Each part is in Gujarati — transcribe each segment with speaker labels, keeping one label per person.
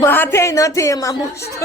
Speaker 1: માથે નથી એમાં મૂછતો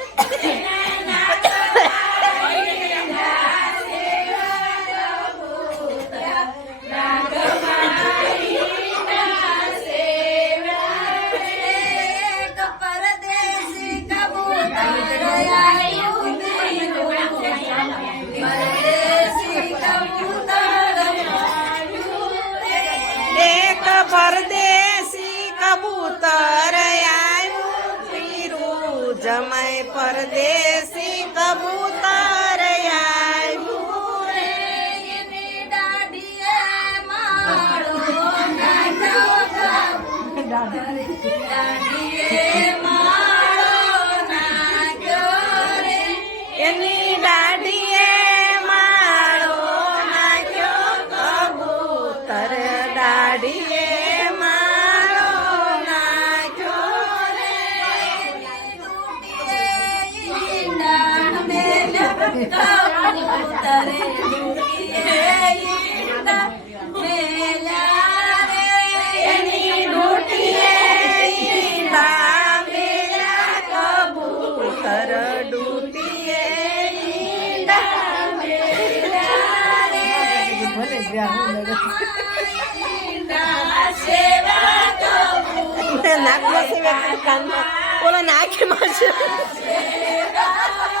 Speaker 1: એક પરદેશી કબૂતર આવ્યું પીરું જમાય પરદેશી કબૂતર આવ્યું નાકમાં સેવે કાનમાં. ઓલા નાખે છે.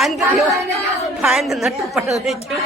Speaker 1: ഭാനത്ത് ഭാനത്ത് നട്ടുപ്പടലേക്കും